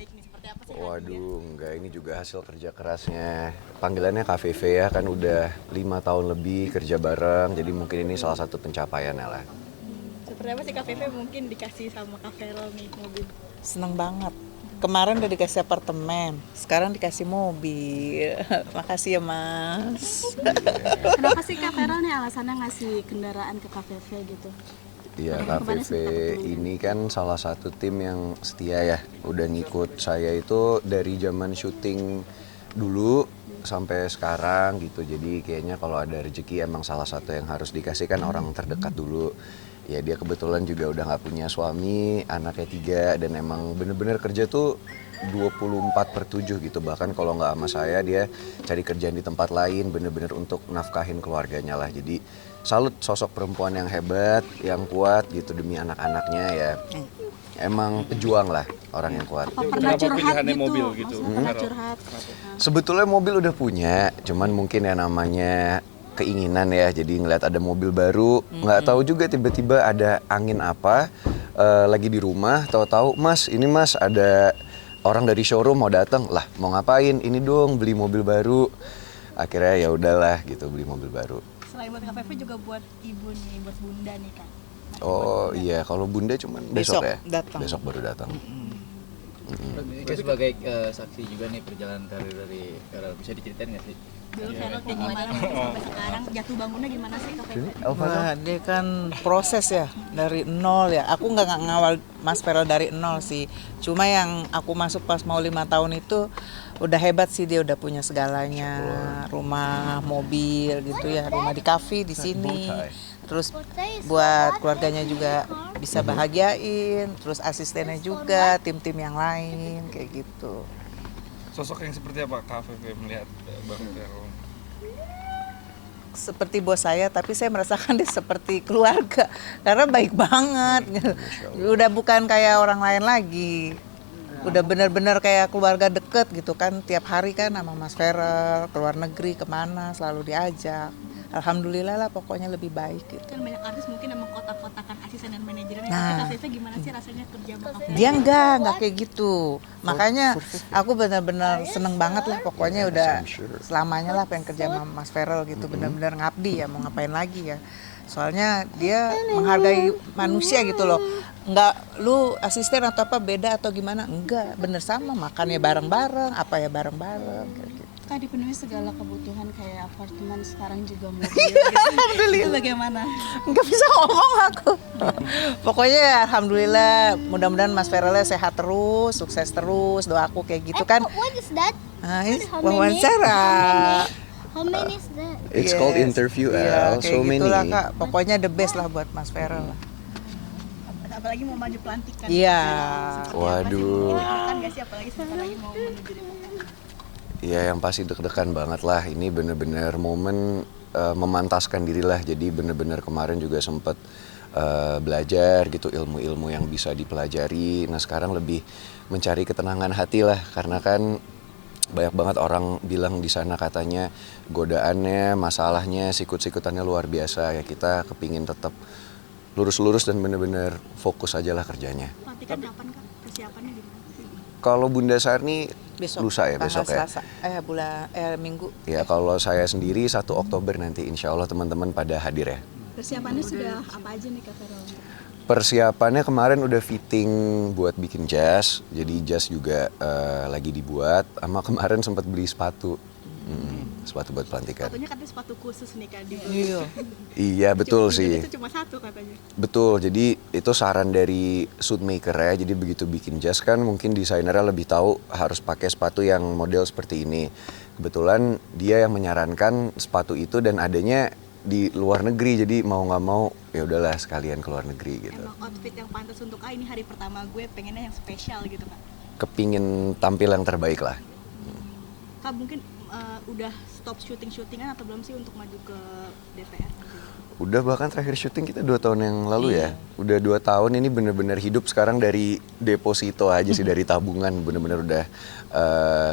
baik nih? Seperti apa sih Kak dia? Waduh, enggak, ini juga hasil kerja kerasnya. Panggilannya KVV ya, kan udah 5 tahun lebih kerja bareng, jadi mungkin ini salah satu pencapaiannya lah. Seperti apa sih Kak Vivi mungkin dikasih sama Kak Feral nih mobil? Seneng banget. Kemarin udah dikasih apartemen, sekarang dikasih mobil. Makasih ya Mas. Kenapa sih Kak Feral nih alasannya ngasih kendaraan ke Kak Vivi gitu? Iya, Kemarin KVV sempat ketemu. ini kan salah satu tim yang setia ya. Udah ngikut saya itu dari zaman syuting dulu sampai sekarang gitu. Jadi kayaknya kalau ada rezeki emang salah satu yang harus dikasihkan orang terdekat dulu. Ya dia kebetulan juga udah nggak punya suami, anaknya 3, dan emang bener-bener kerja tuh 24/7 gitu. Bahkan kalau nggak sama saya, dia cari kerjaan di tempat lain bener-bener untuk nafkahin keluarganya lah. Jadi salut, sosok perempuan yang hebat, yang kuat gitu demi anak-anaknya ya. Emang pejuang lah, orang yang kuat. Apa pernah Kenapa curhat pilihannya gitu? mobil gitu? Maksudnya pernah curhat? Sebetulnya mobil udah punya, cuman mungkin ya namanya keinginan ya. Jadi ngeliat ada mobil baru, nggak tahu juga tiba-tiba ada angin apa, lagi di rumah, tahu-tahu Mas, ini Mas ada orang dari showroom mau datang, lah mau ngapain? Ini dong beli mobil baru. Akhirnya ya udahlah gitu, beli mobil baru. Selain buat Kak Vivi juga buat ibu nih, buat bunda nih Kak. Oh iya, kalau bunda cuman besok, Besok ya? datang. Besok baru datang. Ini sebagai saksi juga nih perjalanan karir dari Feral, bisa diceritain nggak sih? Dulu Feral kayak gimana mungkin sampai sekarang jatuh bangunnya gimana sih Kak Vivi? Wah, dia kan proses ya dari nol ya. Aku nggak ngawal Mas Feral dari nol sih. Cuma yang aku masuk pas mau 5 tahun itu udah hebat sih, dia udah punya segalanya, rumah, mobil gitu ya, rumah di kafe di sini. Terus buat keluarganya juga bisa bahagiain, terus asistennya juga, tim-tim yang lain kayak gitu. Sosok yang seperti apa Kak Fefe melihat Bang Feral? Seperti bos saya, tapi saya merasakan dia seperti keluarga karena baik banget gitu. Udah bukan kayak orang lain lagi, udah bener-bener kayak keluarga deket gitu kan. Tiap hari kan sama Mas Feral ke luar negeri kemana selalu diajak. Alhamdulillah lah, pokoknya lebih baik gitu. Kan banyak artis mungkin emang kotak-kotakan asisten dan manajernya. Nah. Tapi Kak Vivi gimana sih rasanya kerja sama Kak Feral? Dia enggak kayak gitu. Makanya aku benar-benar seneng banget lah, pokoknya udah selamanya lah pengen kerja sama Mas Feral gitu, benar-benar ngabdi ya, mau ngapain lagi ya. Soalnya dia menghargai manusia gitu loh. Enggak lu asisten atau apa beda atau gimana, enggak, bener sama, makannya bareng-bareng, apa ya bareng-bareng kayak gitu. Kak dipenuhi segala kebutuhan kayak apartemen, sekarang juga mobil gitu. Itu bagaimana? Nggak bisa ngomong aku. Pokoknya ya, alhamdulillah, mudah-mudahan Mas Feralnya sehat terus, sukses terus, doaku kayak gitu kan. What is that? Nah, ini How many? wawancara. How many is that? It's called interview, Iya, El. kayak So many. gitulah Kak. Pokoknya the best lah buat Mas Feral lah. Apalagi mau maju pelantikan. Iya. Waduh. Kan nggak sih, apalagi sebentar lagi mau menuju Depok. Ya yang pasti deg-degan banget lah. Ini bener-bener momen memantaskan diri lah. Jadi bener-bener kemarin juga sempet belajar gitu ilmu-ilmu yang bisa dipelajari. Nah sekarang lebih mencari ketenangan hati lah. Karena kan banyak banget orang bilang di sana katanya godaannya, masalahnya, sikut-sikutannya luar biasa. Ya kita kepingin tetap lurus-lurus dan bener-bener fokus aja lah kerjanya. Pelantikan kapan Kak? Persiapannya gimana? Kalau Bunda Sarni Besok. lusa ya, tanggal besok ya. Selasa. Minggu. Ya kalau saya sendiri 1 Oktober nanti insya Allah teman-teman pada hadir ya. Persiapannya sudah apa aja nih Kak Feral? Persiapannya kemarin udah fitting buat bikin jas, jadi jas juga lagi dibuat. Sama kemarin sempat beli sepatu, sepatu buat pelantikan. Sepatunya katanya sepatu khusus nih Kak. Iya. Iya betul Jadi sih, itu cuma satu katanya. betul. Jadi itu saran dari suit maker ya. Jadi begitu bikin jas kan mungkin desainernya lebih tahu harus pakai sepatu yang model seperti ini. Kebetulan dia yang menyarankan sepatu itu dan adanya di luar negeri, jadi mau nggak mau ya udahlah sekalian ke luar negeri gitu. Emang outfit yang pantas untuk ini hari pertama gue pengennya yang spesial gitu Kak. Kepingin tampil yang terbaik lah. Kak mungkin udah stop syuting-syutingan atau belum sih untuk maju ke DPR? Udah, bahkan terakhir syuting kita 2 tahun yang lalu ya. Udah 2 tahun ini bener-bener hidup sekarang dari deposito aja sih, dari tabungan. Bener-bener udah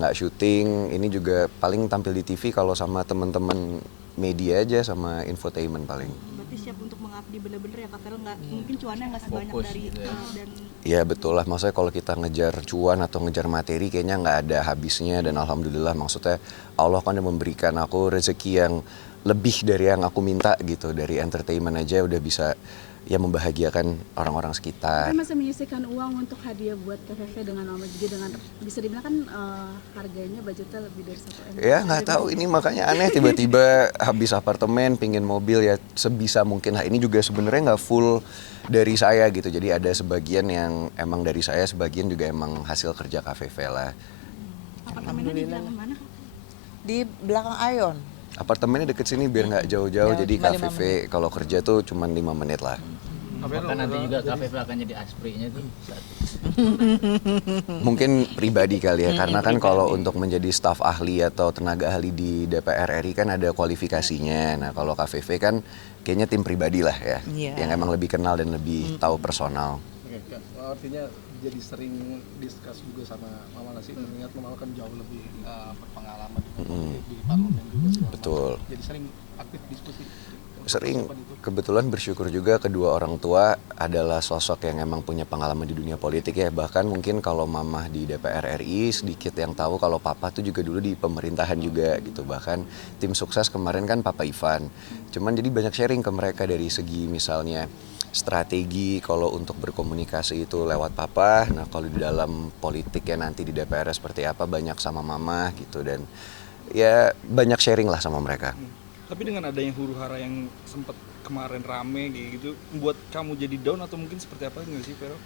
nggak syuting. Ini juga paling tampil di TV kalau sama teman-teman media aja, sama infotainment paling. Berarti siap siap untuk mengabdi bener-bener ya Kak Ferel, nggak mungkin cuannya nggak sebanyak Fokus dari gitu ya. dan Iya betul lah, maksudnya kalau kita ngejar cuan atau ngejar materi kayaknya nggak ada habisnya, dan alhamdulillah maksudnya Allah kan udah memberikan aku rezeki yang lebih dari yang aku minta gitu. Dari entertainment aja udah bisa ya membahagiakan orang-orang sekitar. Kan masih menyisihkan uang untuk hadiah buat KVV dengan Mama juga, dengan bisa dibilang kan harganya budgetnya lebih dari 1 M. Ya nggak tahu, ini makanya aneh tiba-tiba habis apartemen pingin mobil, ya sebisa mungkin. Nah ini juga sebenarnya nggak full dari saya gitu, jadi ada sebagian yang emang dari saya, sebagian juga emang hasil kerja KVV lah. apartemennya di jalan mana? Di belakang Ayon. Apartemennya deket sini biar nggak jauh-jauh, Ya, jadi cuma 5 KVV kalau kerja tuh cuma 5 menit lah. Apakah nanti juga KVV akan jadi asprinya tuh saat Mungkin pribadi kali ya, karena kan kalau untuk menjadi staf ahli atau tenaga ahli di DPR RI kan ada kualifikasinya. Nah kalau KVV kan kayaknya tim pribadi lah ya, Iya. yang emang lebih kenal dan lebih tahu personal. Oke, Kak. Artinya jadi sering diskus juga sama Mama nggak sih, mengingat Mama kan jauh lebih berpengalaman di parlemen juga segala macam. Betul. Jadi sering aktif diskusi. Sering, Apa itu? kebetulan bersyukur juga kedua orang tua adalah sosok yang emang punya pengalaman di dunia politik ya. Bahkan mungkin kalau mama di DPR RI sedikit yang tahu kalau papa tuh juga dulu di pemerintahan juga gitu. Bahkan tim sukses kemarin kan Papa Ivan. Cuman jadi banyak sharing ke mereka dari segi misalnya strategi kalau untuk berkomunikasi itu lewat papa. Nah kalau di dalam politik ya nanti di DPR seperti apa banyak sama mama gitu, dan ya banyak sharing lah sama mereka. Tapi dengan adanya huru hara yang sempat kemarin rame kayak gitu, membuat kamu jadi down atau mungkin seperti apa nggak sih, Vero?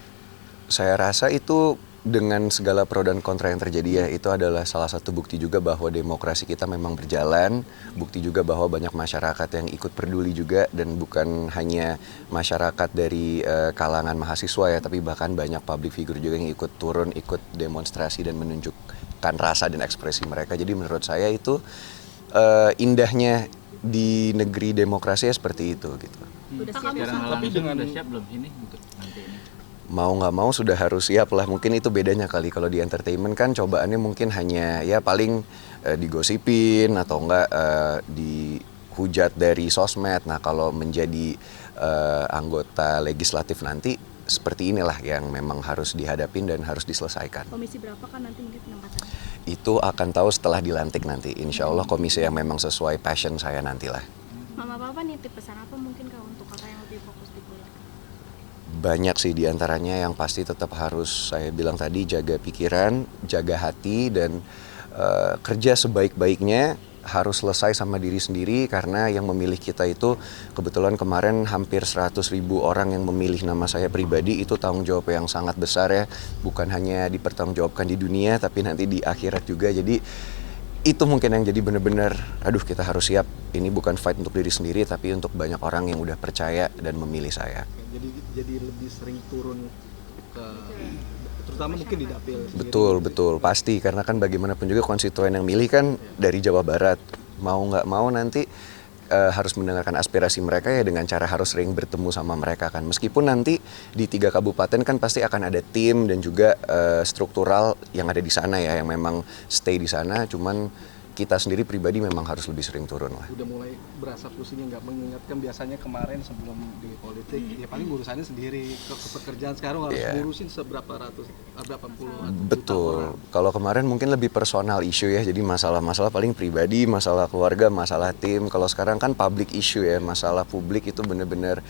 Saya rasa itu dengan segala pro dan kontra yang terjadi ya, itu adalah salah satu bukti juga bahwa demokrasi kita memang berjalan, bukti juga bahwa banyak masyarakat yang ikut peduli juga, dan bukan hanya masyarakat dari kalangan mahasiswa ya, tapi bahkan banyak public figure juga yang ikut turun, ikut demonstrasi dan menunjukkan rasa dan ekspresi mereka. Jadi menurut saya itu indahnya di negeri demokrasi ya seperti itu gitu. Udah siap ya secara Kak? nggak Tapi langsung dengan- udah siap belum ini untuk nanti ini? Mau nggak mau sudah harus siap lah, mungkin itu bedanya kali. Kalau di entertainment kan cobaannya mungkin hanya ya paling digosipin atau enggak dihujat dari sosmed. Nah kalau menjadi anggota legislatif nanti seperti inilah yang memang harus dihadapin dan harus diselesaikan. Komisi berapa kan nanti mungkin penempatan? Itu akan tahu setelah dilantik nanti. Insya Allah komisi yang memang sesuai passion saya nantilah. Mama Papa nitip pesan apa mungkin Kak untuk Kakak yang lebih fokus di bola? Banyak sih diantaranya, yang pasti tetap harus saya bilang tadi, jaga pikiran, jaga hati, dan kerja sebaik-baiknya. Harus selesai sama diri sendiri, karena yang memilih kita itu kebetulan kemarin hampir 100.000 orang yang memilih nama saya pribadi. Itu tanggung jawab yang sangat besar ya, bukan hanya dipertanggungjawabkan di dunia tapi nanti di akhirat juga. Jadi itu mungkin yang jadi benar-benar aduh kita harus siap, ini bukan fight untuk diri sendiri tapi untuk banyak orang yang udah percaya dan memilih saya. Jadi lebih sering turun ke, terutama mungkin di dapil sendiri. Betul, pasti, karena kan bagaimanapun juga konstituen yang milih kan dari Jawa Barat. Mau nggak mau nanti harus mendengarkan aspirasi mereka ya, dengan cara harus sering bertemu sama mereka kan. Meskipun nanti di 3 kabupaten kan pasti akan ada tim dan juga struktural yang ada di sana ya, yang memang stay di sana. Cuman kita sendiri pribadi memang harus lebih sering turun lah. Udah mulai berasa pusing, nggak mengingatkan biasanya kemarin sebelum di politik ya paling urusannya sendiri, ke pekerjaan sekarang harus Iya. ngurusin berapa puluh juta Betul. orang. Kalau kemarin mungkin lebih personal issue ya, jadi masalah-masalah paling pribadi, masalah keluarga, masalah tim. Kalau sekarang kan public issue ya, masalah publik itu benar-benar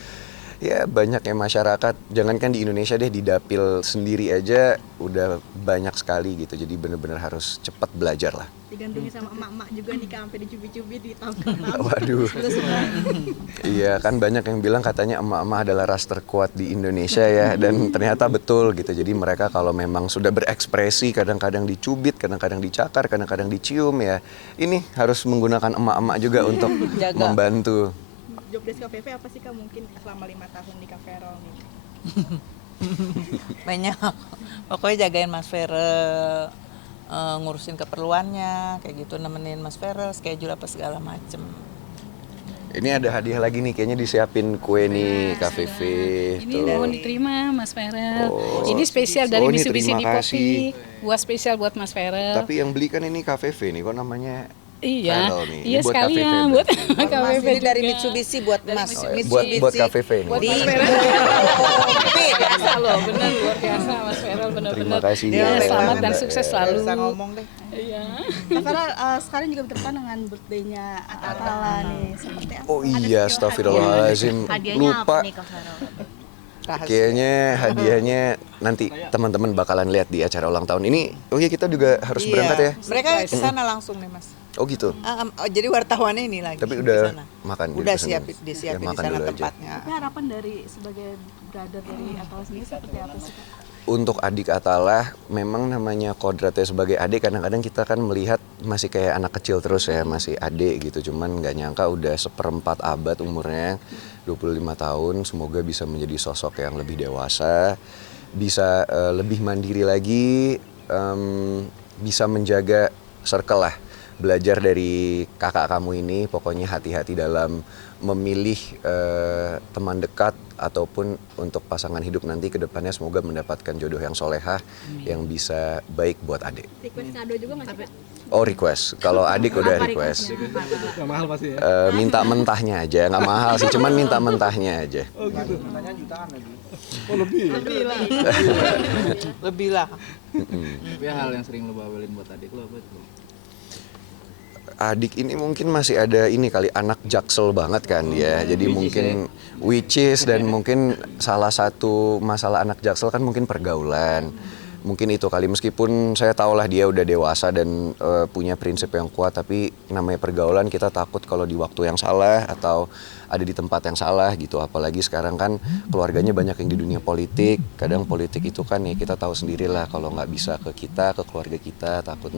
ya banyak ya masyarakat. Jangankan di Indonesia deh, di dapil sendiri aja udah banyak sekali gitu. Jadi benar-benar harus cepat belajar lah. Digandungi sama emak-emak juga nih Kak, sampai dicubit-cubit di tahun-tahun. Waduh. Iya kan banyak yang bilang katanya emak-emak adalah ras terkuat di Indonesia ya, dan ternyata betul gitu. Jadi mereka kalau memang sudah berekspresi kadang-kadang dicubit, kadang-kadang dicakar, kadang-kadang dicium ya. Ini harus menggunakan emak-emak juga untuk Jaga. membantu. Job desk KVV apa sih Kak mungkin selama 5 tahun di Kak Ferel nih? Banyak. Pokoknya jagain Mas Ferel, ngurusin keperluannya, kayak gitu, nemenin Mas Ferel, schedule apa segala macem. Ini ada hadiah lagi nih, kayaknya disiapin kue nih KVV. Ini mau diterima Mas Ferel. Oh. Ini spesial dari Oh, ini Mitsubishi terima Depot. kasih. Buat spesial buat Mas Ferel. Tapi yang beli kan ini KVV nih, kok namanya Iya, Feral nih. Ini iya buat sekalian KVV buat berarti. Mas KVV ini dari juga. Mitsubishi buat Mas. Oh, ya. Mitsubishi. Buat KVV nih. Buat Di- Mas Feral. Oh, Biasa loh, benar luar biasa Mas Feral Terima benar-benar. kasih. Dia Ya, lebar selamat banget, dan Mbak. sukses Ya. selalu. Bisa ngomong deh. Iya. Kak Farel, sekarang juga bertepatan dengan birthday-nya Atala nih. Seperti apa? Oh iya, astagfirullahaladzim. Lupa. Rahasia. Kayaknya hadiahnya nanti teman-teman bakalan lihat di acara ulang tahun ini. Oh iya, kita juga harus Iya. berangkat ya. Mereka ke sana langsung nih Mas. Oh gitu. Jadi wartawannya ini lagi. Tapi di udah sana. makan di Udah sana. disiapin Ya, di makan sana dulu aja. tempatnya. Tapi harapan dari sebagai brother dari Atala sendiri seperti apa sih, Kak? Untuk adik Atala, memang namanya kodratnya sebagai adik, kadang-kadang kita kan melihat masih kayak anak kecil terus ya, masih adik gitu. Cuman nggak nyangka udah 1/4 abad umurnya, 25 tahun. Semoga bisa menjadi sosok yang lebih dewasa, bisa lebih mandiri lagi, bisa menjaga circle lah. Belajar dari kakak kamu ini, pokoknya hati-hati dalam memilih teman dekat ataupun untuk pasangan hidup nanti ke depannya, semoga mendapatkan jodoh yang solehah yang bisa baik buat adik. Request kado juga nggak sih, Kak? Oh request, kalau adik udah request. Gak mahal pasti ya. Minta mentahnya aja, nggak mahal sih, cuman minta mentahnya aja. Oh gitu. Pertanyaan jutaan lagi. Oh lebih. Lebih lah. Tapi hal yang sering lo bawelin buat adik lo apa tuh? Adik ini mungkin masih ada ini kali, anak jaksel banget kan dia, jadi mungkin which is, dan mungkin salah satu masalah anak jaksel kan mungkin pergaulan, mungkin itu kali, meskipun saya tahulah dia udah dewasa dan punya prinsip yang kuat, tapi namanya pergaulan kita takut kalau di waktu yang salah atau ada di tempat yang salah gitu, apalagi sekarang kan keluarganya banyak yang di dunia politik, kadang politik itu kan ya kita tahu sendirilah kalau nggak bisa ke kita, ke keluarga kita, takutnya